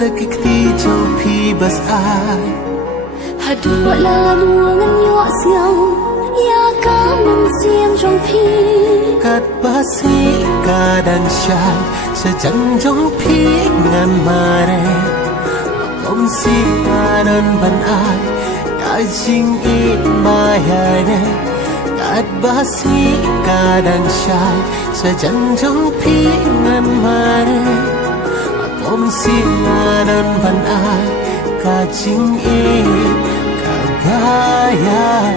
dekik ti châu phi bas ai hadu la luangan yo siang ya ka man siam trong phi kat basi kadang syai sejang trong phi ngan mare om si anon ban ai ka jing i maya ne kat basi kadang syai sejang trong phi ngan mare om si anon ban ai ka jing i ka bayai